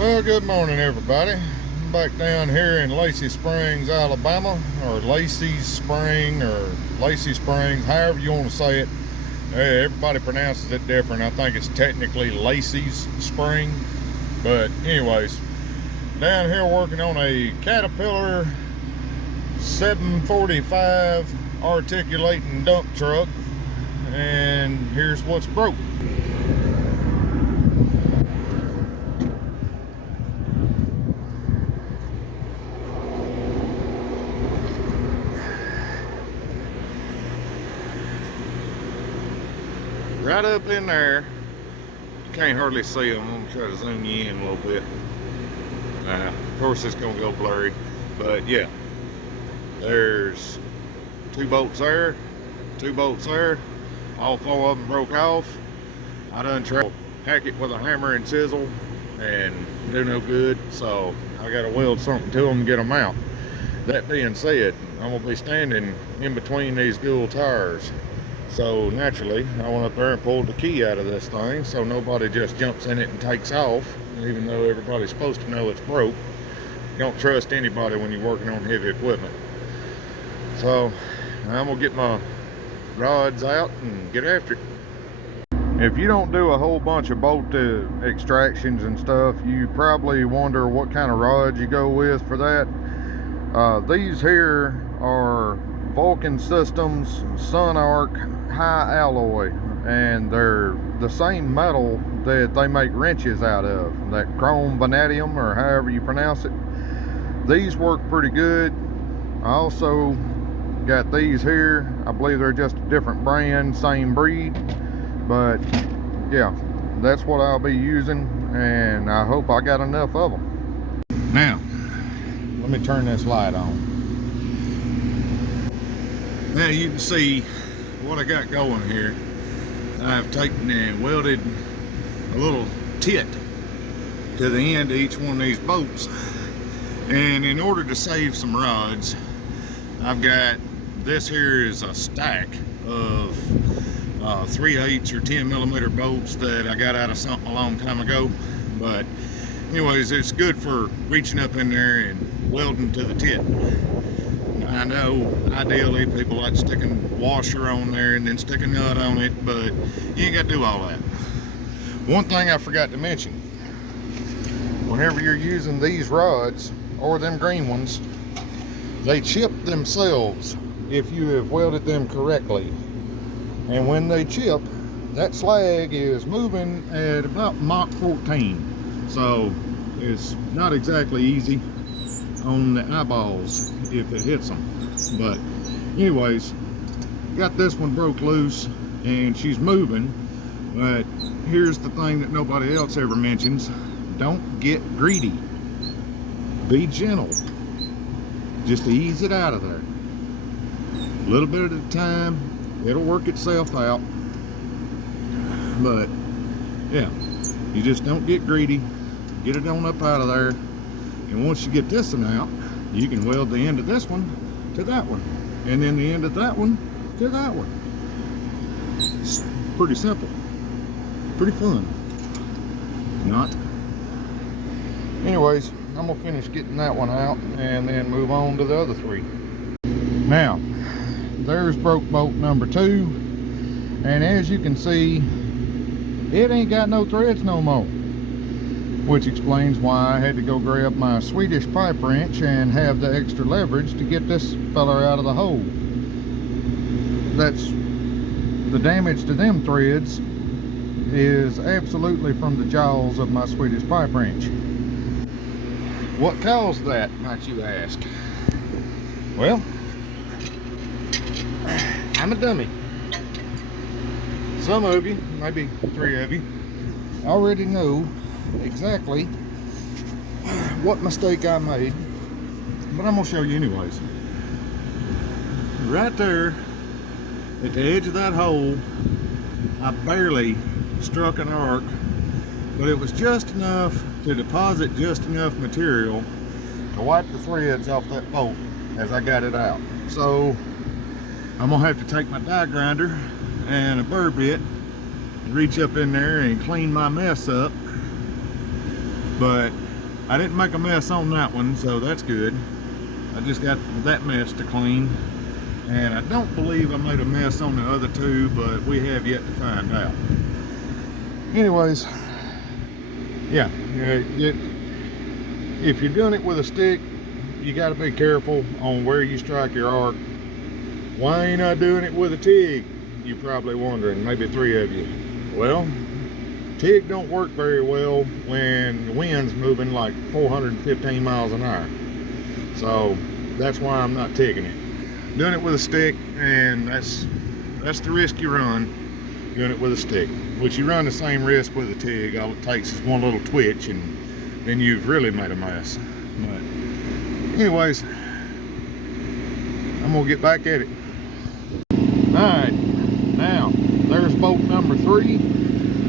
Well, good morning, everybody. I'm back down here in Lacey Springs, Alabama, or Lacey Spring, or Lacey Springs, however you want to say it. Everybody pronounces it different. I think it's technically Lacey's Spring, but anyways, down here working on a Caterpillar 745 articulating dump truck, and here's what's broke. Right up in there, you can't hardly see them. I'm gonna try to zoom you in a little bit. Of course it's gonna go blurry, but yeah, there's two bolts there, all four of them broke off. I done tried to hack it with a hammer and chisel and do no good, so I gotta weld something to them and get them out. That being said, I'm gonna be standing in between these dual tires. So naturally, I went up there and pulled the key out of this thing so nobody just jumps in it and takes off, even though everybody's supposed to know it's broke. You don't trust anybody when you're working on heavy equipment. So I'm gonna get my rods out and get after it. If you don't do a whole bunch of bolt extractions and stuff, you probably wonder what kind of rods you go with for that. These here are Vulcan Systems Sun Arc high alloy, and they're the same metal that they make wrenches out of, that chrome vanadium, or however you pronounce it. These work pretty good. I also got these here. I believe they're just a different brand, same breed, but yeah, that's what I'll be using, and I hope I got enough of them. Now let me turn this light on. Now you can see what I got going here. I've taken and welded a little tit to the end of each one of these bolts. And in order to save some rods, I've got, this here is a stack of 3/8 or 10 millimeter bolts that I got out of something a long time ago. But anyways, it's good for reaching up in there and welding to the tit. I know ideally people like sticking a washer on there and then stick a nut on it, but you ain't got to do all that. One thing I forgot to mention, whenever you're using these rods, or them green ones, they chip themselves if you have welded them correctly. And when they chip, that slag is moving at about Mach 14. So it's not exactly easy on the eyeballs if it hits them. But anyways, got this one broke loose and she's moving. But here's the thing that nobody else ever mentions: don't get greedy, be gentle, just ease it out of there a little bit at a time. It'll work itself out. But yeah, you just don't get greedy, get it on up out of there. And once you get this one out, you can weld the end of this one to that one, and then the end of that one to that one. It's pretty simple, pretty fun. Not. Anyways, I'm gonna finish getting that one out and then move on to the other three. Now, there's broke bolt number 2, and as you can see, it ain't got no threads no more. Which explains why I had to go grab my Swedish pipe wrench and have the extra leverage to get this feller out of the hole. That's the damage to them threads is absolutely from the jaws of my Swedish pipe wrench. What caused that, might you ask? Well, I'm a dummy. Some of you, maybe 3 of you, already know exactly what mistake I made, but I'm gonna show you anyways. Right there at the edge of that hole, I barely struck an arc, but it was just enough to deposit just enough material to wipe the threads off that bolt as I got it out. So I'm gonna have to take my die grinder and a burr bit and reach up in there and clean my mess up. But I didn't make a mess on that one, so that's good. I just got that mess to clean. And I don't believe I made a mess on the other two, but we have yet to find out. Anyways, yeah, if you're doing it with a stick, you got to be careful on where you strike your arc. Why ain't I doing it with a TIG? You're probably wondering, maybe three of you. Well, TIG don't work very well when the wind's moving like 415 miles an hour. So that's why I'm not TIGging it. Doing it with a stick, and that's the risk you run doing it with a stick. Which you run the same risk with a TIG. All it takes is one little twitch, and then you've really made a mess. But anyways, I'm gonna get back at it. Alright, now there's bolt number 3,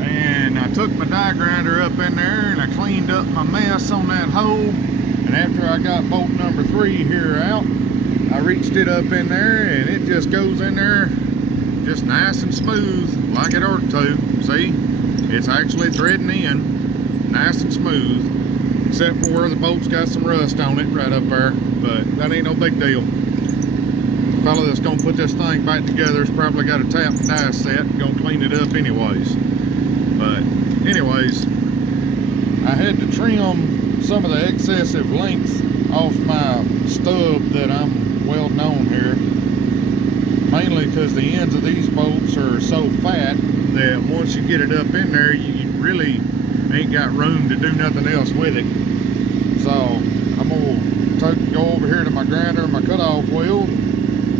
and I took my die grinder up in there and I cleaned up my mess on that hole. And after I got bolt number 3 here out, I reached it up in there and it just goes in there just nice and smooth like it ought to. See, it's actually threading in nice and smooth, except for where the bolt's got some rust on it right up there, but that ain't no big deal. The fella that's gonna put this thing back together has probably got a tap and die set, gonna clean it up anyways. But anyways, I had to trim some of the excessive length off my stub that I'm welding on here, mainly because the ends of these bolts are so fat that once you get it up in there, you really ain't got room to do nothing else with it. So I'm gonna go over here to my grinder and my cutoff wheel,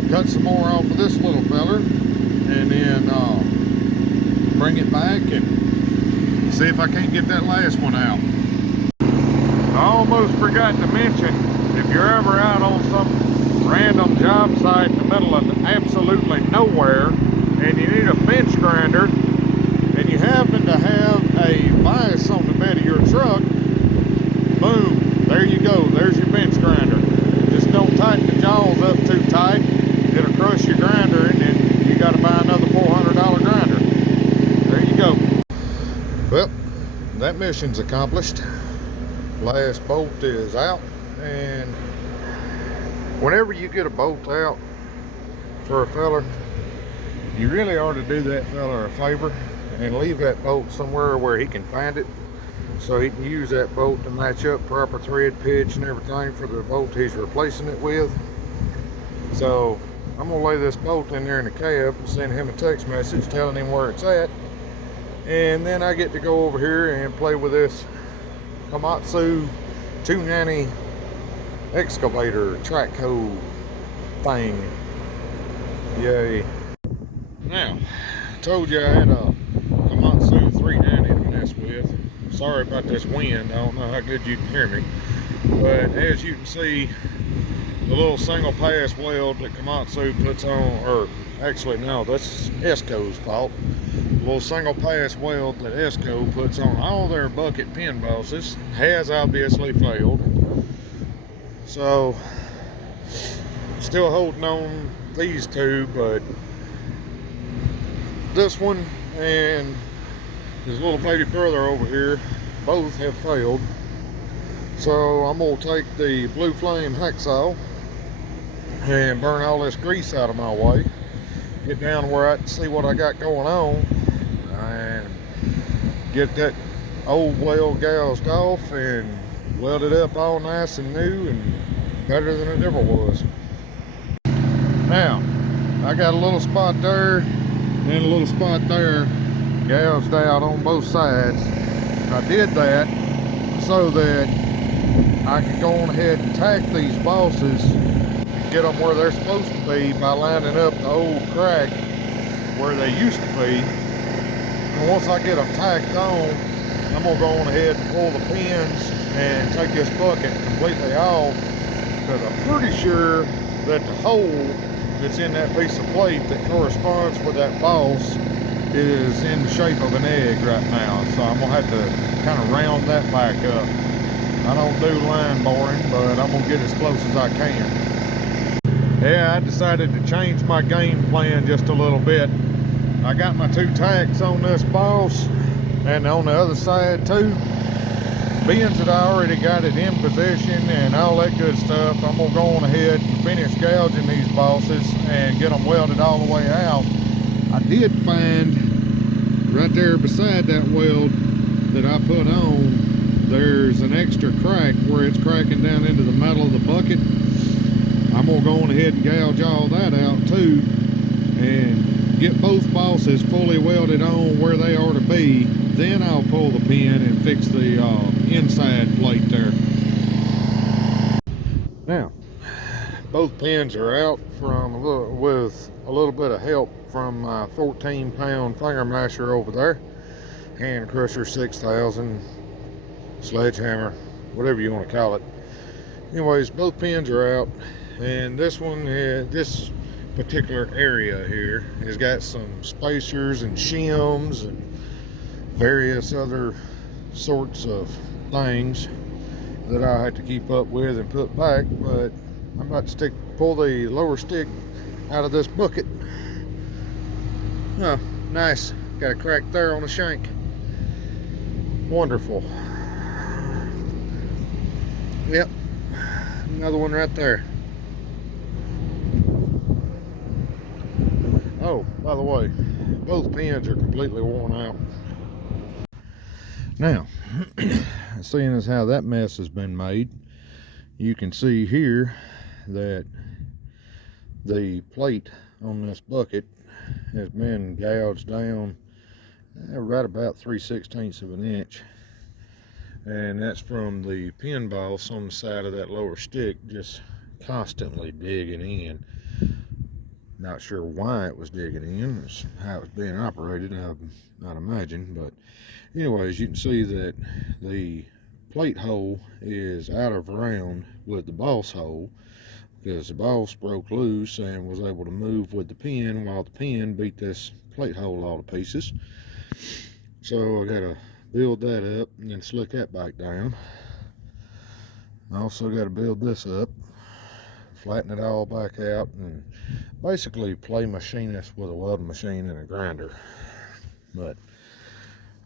cut some more off of this little feller, and then bring it back and see if I can't get that last one out. I almost forgot to mention, if you're ever out on some random job site in the middle of absolutely nowhere and you need a bench grinder and you happen to have a vise on the bed of your truck, boom, there you go, there's your bench grinder. Just don't tighten the jaws up too tight, it'll crush your grinder, and then you got to buy another $400 grinder. There you go. Well, that mission's accomplished. Last bolt is out, and whenever you get a bolt out for a feller, you really ought to do that fella a favor and leave that bolt somewhere where he can find it, so he can use that bolt to match up proper thread pitch and everything for the bolt he's replacing it with. So I'm gonna lay this bolt in there in the cab and send him a text message telling him where it's at, and then I get to go over here and play with this Komatsu 290 excavator track hoe thing. Yay. Now, I told you I had a Komatsu 390 to mess with. Sorry about this wind, I don't know how good you can hear me, but as you can see, the little single pass weld that Komatsu puts on, or actually no, that's Esco's fault. The little single pass weld that Esco puts on all their bucket pin bosses has obviously failed. So, still holding on these two, but this one and his little baby brother over here both have failed. So I'm gonna take the Blue Flame hacksaw and burn all this grease out of my way, get down where I can see what I got going on, and get that old weld gouged off and weld it up all nice and new and better than it ever was. Now, I got a little spot there and a little spot there gouged out on both sides. I did that so that I could go on ahead and tack these bosses and get them where they're supposed to be by lining up the old crack where they used to be. And once I get them tacked on, I'm gonna go on ahead and pull the pins and take this bucket completely off, because I'm pretty sure that the hole that's in that piece of plate that corresponds with that boss is in the shape of an egg right now. So I'm gonna have to kind of round that back up. I don't do line boring, but I'm gonna get as close as I can. Yeah, I decided to change my game plan just a little bit. I got my two tacks on this boss and on the other side too. being that I already got it in position and all that good stuff, I'm gonna go on ahead and finish gouging these bosses and get them welded all the way out. I did find right there beside that weld that I put on, there's an extra crack where it's cracking down into the metal of the bucket. I'm gonna go on ahead and gouge all that out too and get both bosses fully welded on where they are to be. Then I'll pull the pin and fix the inside plate there. Now, both pins are out from with a little bit of help from my 14-pound finger masher over there, hand crusher 6000, sledgehammer, whatever you want to call it. Anyways, both pins are out, and this one, this particular area here has got some spacers and shims and various other sorts of things that I had to keep up with and put back, but I'm about to pull the lower stick out of this bucket. Oh, nice. Got a crack there on the shank. Wonderful. Yep, another one right there. Oh, by the way, both pins are completely worn out. Now, seeing as how that mess has been made, you can see here that the plate on this bucket has been gouged down right about 3/16 of an inch, and that's from the pin boss on the side of that lower stick just constantly digging in. Not sure why it was digging in. It's how it was being operated, I'd imagine. But anyways, you can see that the plate hole is out of round with the boss hole, because the boss broke loose and was able to move with the pin while the pin beat this plate hole all to pieces. So I gotta build that up and then slick that back down. I also gotta build this up, flatten it all back out, and basically play machinist with a welding machine and a grinder. But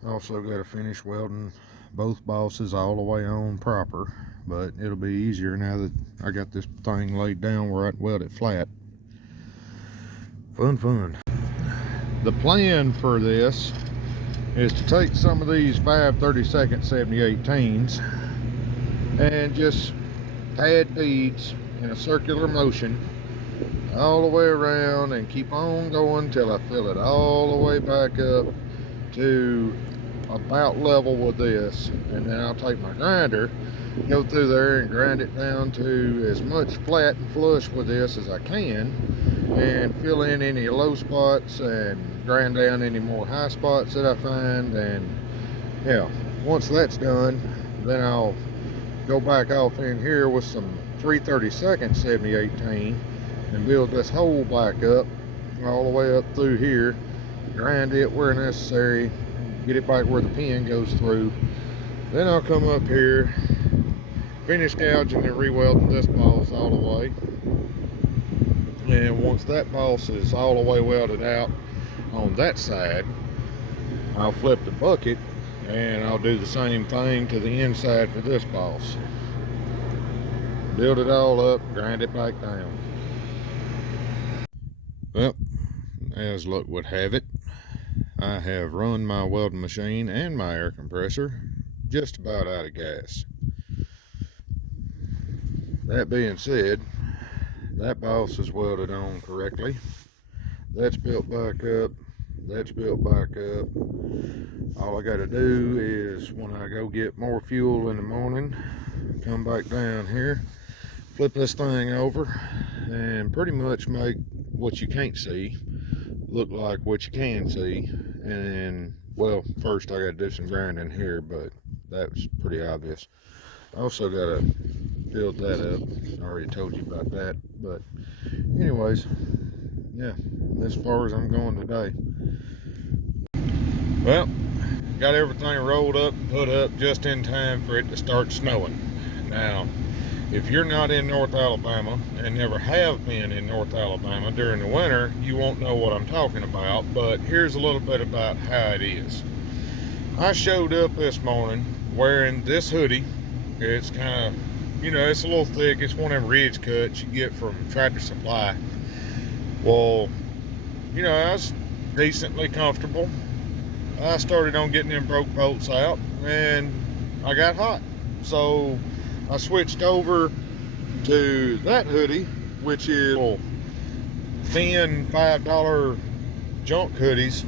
I also got to finish welding both bosses all the way on proper, but it'll be easier now that I got this thing laid down where I can weld it flat. Fun. The plan for this is to take some of these 5/32 70/18s and just pad beads in a circular motion all the way around and keep on going till I fill it all the way back up to about level with this, and then I'll take my grinder, go through there and grind it down to as much flat and flush with this as I can, and fill in any low spots and grind down any more high spots that I find. And yeah, once that's done, then I'll go back off in here with some 3/32 70/18 and build this hole back up all the way up through here, grind it where necessary, get it back where the pin goes through. Then I'll come up here, finish gouging and re-welding this boss all the way, and once that boss is all the way welded out on that side, I'll flip the bucket and I'll do the same thing to the inside for this boss. Build it all up, grind it back down. Well, as luck would have it, I have run my welding machine and my air compressor just about out of gas. That being said, that boss is welded on correctly. That's built back up. That's built back up. All I got to do is, when I go get more fuel in the morning, come back down here, flip this thing over, and pretty much make what you can't see look like what you can see. And well, first I got to do some grinding here, but that was pretty obvious. I also got to build that up. I already told you about that. But anyways, yeah, as far as I'm going today. Well, got everything rolled up and put up just in time for it to start snowing. Now, if you're not in North Alabama and never have been in North Alabama during the winter, you won't know what I'm talking about, but here's a little bit about how it is. I showed up this morning wearing this hoodie. It's kind of, it's a little thick. It's one of them ridge cuts you get from Tractor Supply. Well, I was decently comfortable. I started on getting them broke bolts out, and I got hot. So I switched over to that hoodie, which is thin $5 junk hoodies.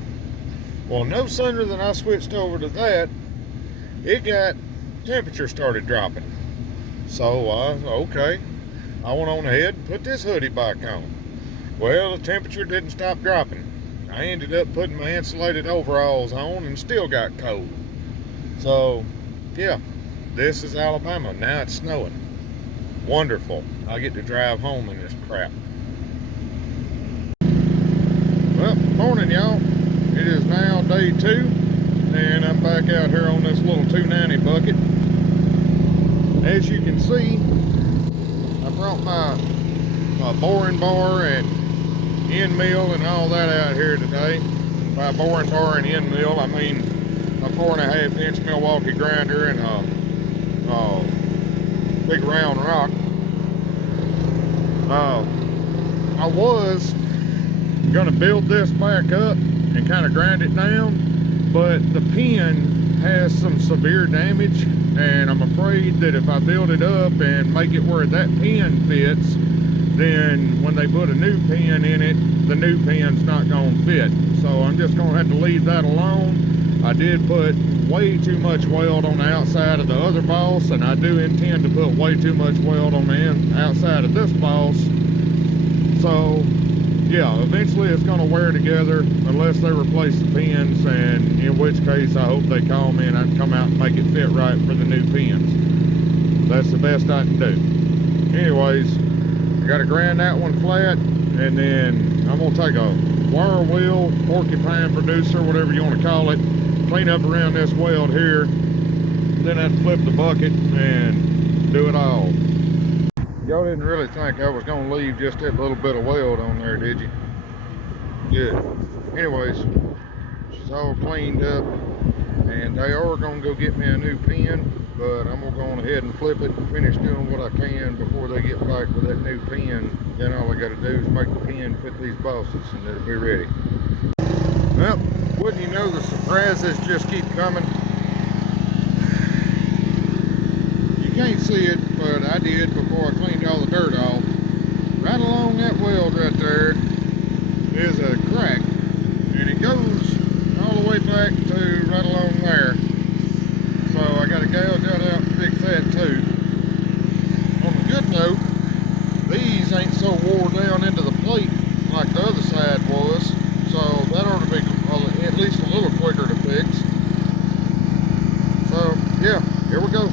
Well, no sooner than I switched over to that, temperature started dropping. So okay, I went on ahead and put this hoodie back on. Well, the temperature didn't stop dropping. I ended up putting my insulated overalls on and still got cold. So yeah, this is Alabama. Now it's snowing. Wonderful. I get to drive home in this crap. Well, morning y'all. It is now day 2, and I'm back out here on this little 290 bucket. As you can see, I brought my boring bar and end mill and all that out here today. By boring bar and end mill, I mean a 4.5 inch Milwaukee grinder and a big round rock. I was gonna build this back up and kind of grind it down, but the pin has some severe damage, and I'm afraid that if I build it up and make it where that pin fits, then when they put a new pin in it, the new pin's not gonna fit. So I'm just gonna have to leave that alone. I did put way too much weld on the outside of the other boss, and I do intend to put way too much weld on the outside of this boss. So yeah, eventually it's going to wear together unless they replace the pins, and in which case I hope they call me and I can come out and make it fit right for the new pins. That's the best I can do. Anyways, I got to grind that one flat, and then I'm going to take a wire wheel, porcupine producer, whatever you want to call it, clean up around this weld here, then I have to flip the bucket and do it all. Y'all didn't really think I was going to leave just that little bit of weld on there, did you? Good. Anyways, it's all cleaned up, and they are going to go get me a new pin, but I'm going to go on ahead and flip it and finish doing what I can before they get back with that new pin. Then all I got to do is make the pin fit these bosses, and it'll be ready. Well, wouldn't you know, the surprises just keep coming. You can't see it, but I did before I cleaned all the dirt off. Right along that weld right there is a crack, and it goes all the way back to right along there. So I got to gouge that out and fix that too. On a good note, these ain't so wore down into the plate like the other side was, so that ought to be at least a little quicker to fix. So yeah, here we go.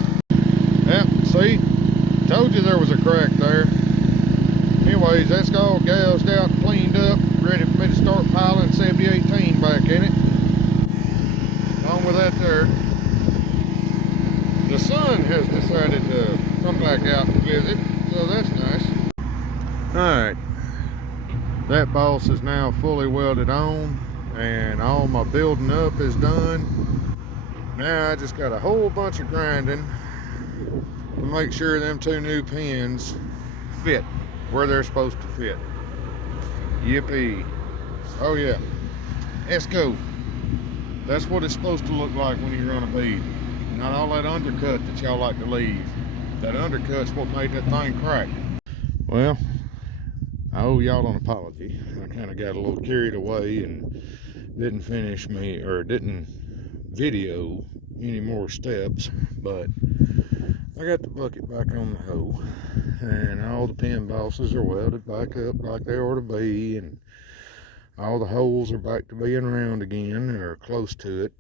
Yeah, see, told you there was a crack there. Anyways, that's all gouged out and cleaned up, ready for me to start piling 7018 back in it. Along with that there, the sun has decided to come back out and visit, so that's nice. Alright, that boss is now fully welded on, and all my building up is done. Now I just got a whole bunch of grinding to make sure them 2 new pins fit where they're supposed to fit. Yippee. Oh yeah, let's go. That's what it's supposed to look like when you run a bead. Not all that undercut that y'all like to leave. That undercut's what made that thing crack. Well, I owe y'all an apology. I kind of got a little carried away and didn't didn't video any more steps, but I got the bucket back on the hoe, and all the pin bosses are welded back up like they ought to be, and all the holes are back to being round again, or close to it,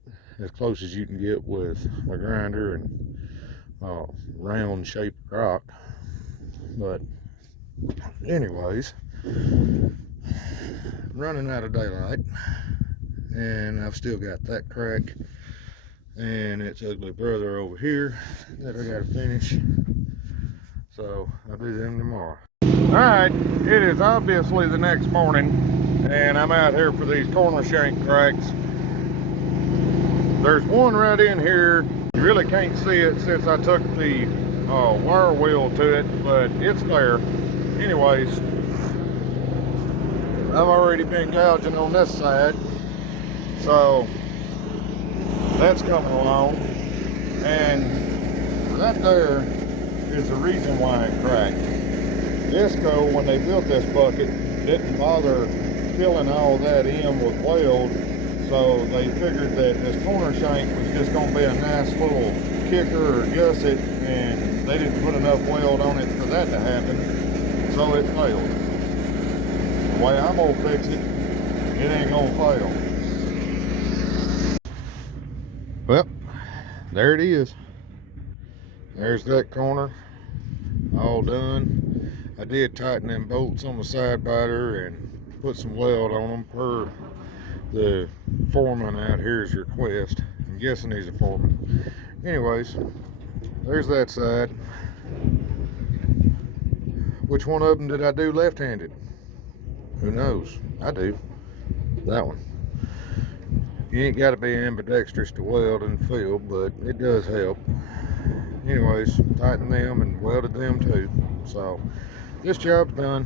as close as you can get with a grinder and round shaped rock. But anyways, running out of daylight, and I've still got that crack and its ugly brother over here that I gotta finish, so I'll do them tomorrow. Alright, it is obviously the next morning, and I'm out here for these corner shank cracks. There's one right in here You really can't see it since I took the wire wheel to it, but it's there. Anyways, I've already been gouging on this side, so that's coming along. And that there is the reason why it cracked. Disco, when they built this bucket, didn't bother filling all that in with weld, so they figured that this corner shank was just going to be a nice little kicker or gusset, and they didn't put enough weld on it for that to happen, so it failed. The way I'm going to fix it, it ain't going to fail. Well, there it is. There's that corner all done. I did tighten them bolts on the side biter and put some weld on them per the foreman out here's request. I'm guessing he's a foreman. Anyways, there's that side. Which one of them did I do left-handed? Who knows? I do. That one. You ain't got to be ambidextrous to weld and fill, but it does help. Anyways, tightened them and welded them too. So this job's done.